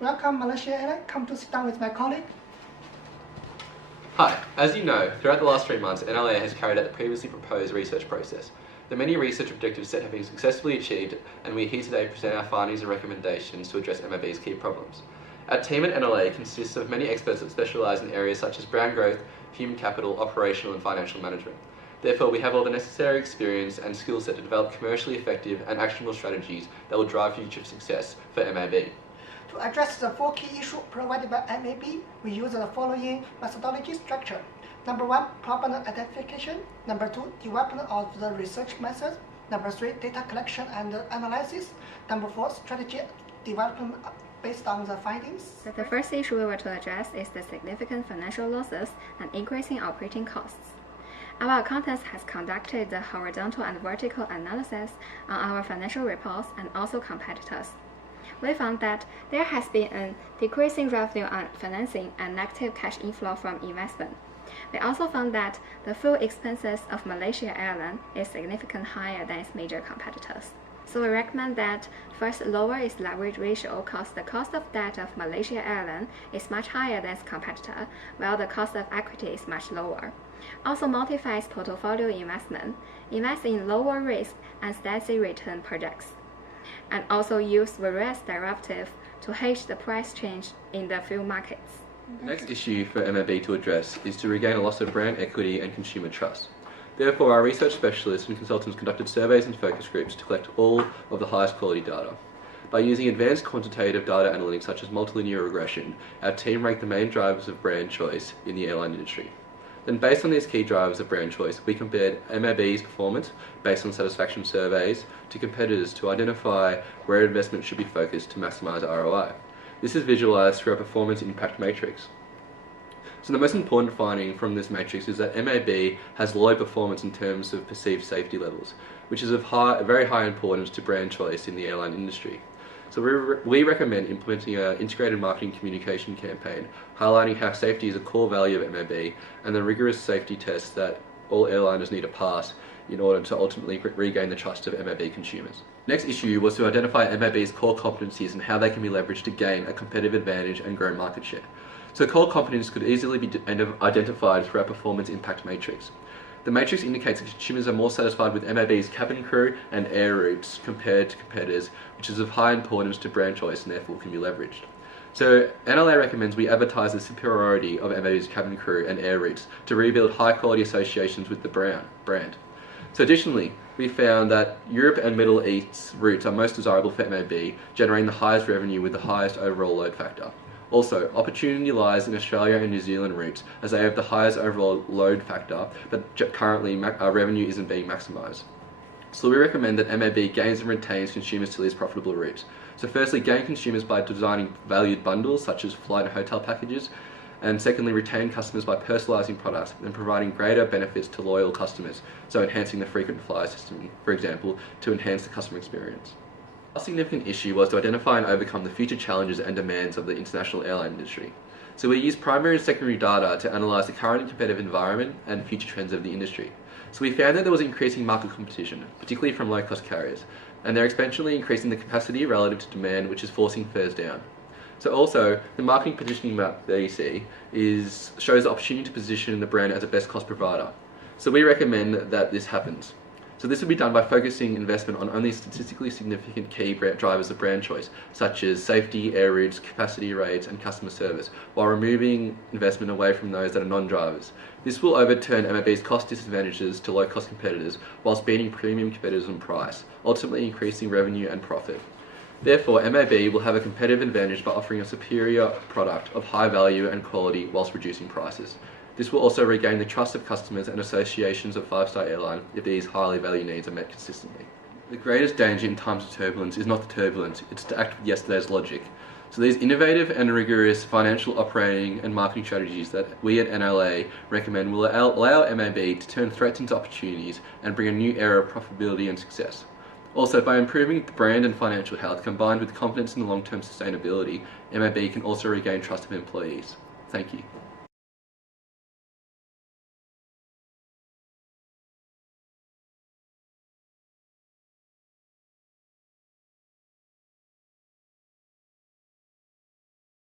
Welcome, Malaysia Airlines. Come to sit down with my colleague. Hi, as you know, throughout the last 3 months, NLA has carried out the previously proposed research process. The many research objectives set have been successfully achieved, and we are here today to present our findings and recommendations to address MAB's key problems. Our team at NLA consists of many experts that specialise in areas such as brand growth, human capital, operational and financial management. Therefore, we have all the necessary experience and skill set to develop commercially effective and actionable strategies that will drive future success for MAB. To address the 4 key issues provided by MAB, we use the following methodology structure. Number 1, problem identification. Number 2, development of the research methods. Number 3, data collection and analysis. Number 4, strategy development based on the findings. The first issue we want to address is the significant financial losses and increasing operating costs. Our accountants has conducted the horizontal and vertical analysis on our financial reports and also competitors. We found that there has been a decreasing revenue on financing and negative cash inflow from investment. We also found that the fuel expenses of Malaysia Airlines is significantly higher than its major competitors. So we recommend that first, lower its leverage ratio because the cost of debt of Malaysia Airlines is much higher than its competitor, while the cost of equity is much lower. Also modify its portfolio investment, invest in lower risk and steady return projects, and also use various derivatives to hedge the price change in the fuel markets. The next issue for MAB to address is to regain a loss of brand equity and consumer trust. Therefore, our research specialists and consultants conducted surveys and focus groups to collect all of the highest quality data. By using advanced quantitative data analytics such as multilinear regression, our team ranked the main drivers of brand choice in the airline industry. Then, based on these key drivers of brand choice, we compared MAB's performance based on satisfaction surveys to competitors to identify where investment should be focused to maximise ROI. This is visualised through our performance impact matrix. So the most important finding from this matrix is that MAB has low performance in terms of perceived safety levels, which is of very high importance to brand choice in the airline industry. So we recommend implementing an integrated marketing communication campaign, highlighting how safety is a core value of MAB and the rigorous safety tests that all airliners need to pass in order to ultimately regain the trust of MAB consumers. Next issue was to identify MAB's core competencies and how they can be leveraged to gain a competitive advantage and grow market share. So core competencies could easily be identified through our performance impact matrix. The matrix indicates that consumers are more satisfied with MAB's cabin crew and air routes compared to competitors, which is of high importance to brand choice and therefore can be leveraged. So NLA recommends we advertise the superiority of MAB's cabin crew and air routes to rebuild high quality associations with the brand. So additionally, we found that Europe and Middle East routes are most desirable for MAB, generating the highest revenue with the highest overall load factor. Also, opportunity lies in Australia and New Zealand routes as they have the highest overall load factor, but currently revenue isn't being maximised. So we recommend that MAB gains and retains consumers to these profitable routes. So firstly, gain consumers by designing valued bundles such as flight and hotel packages, and secondly, retain customers by personalising products and providing greater benefits to loyal customers, so enhancing the frequent flyer system, for example, to enhance the customer experience. A significant issue was to identify and overcome the future challenges and demands of the international airline industry. So we used primary and secondary data to analyse the current competitive environment and future trends of the industry. So we found that there was increasing market competition, particularly from low-cost carriers, and they're exponentially increasing the capacity relative to demand, which is forcing fares down. So also, the marketing positioning map that you see shows the opportunity to position the brand as a best cost provider. So we recommend that this happens. So this will be done by focusing investment on only statistically significant key drivers of brand choice, such as safety, air routes, capacity rates, and customer service, while removing investment away from those that are non-drivers. This will overturn MAB's cost disadvantages to low-cost competitors, whilst beating premium competitors on price, ultimately increasing revenue and profit. Therefore, MAB will have a competitive advantage by offering a superior product of high value and quality whilst reducing prices. This will also regain the trust of customers and associations of five-star airline if these highly valued needs are met consistently. The greatest danger in times of turbulence is not the turbulence, it's to act with yesterday's logic. So these innovative and rigorous financial operating and marketing strategies that we at NLA recommend will allow MAB to turn threats into opportunities and bring a new era of profitability and success. Also, by improving brand and financial health combined with confidence in the long-term sustainability, MAB can also regain trust of employees. Thank you.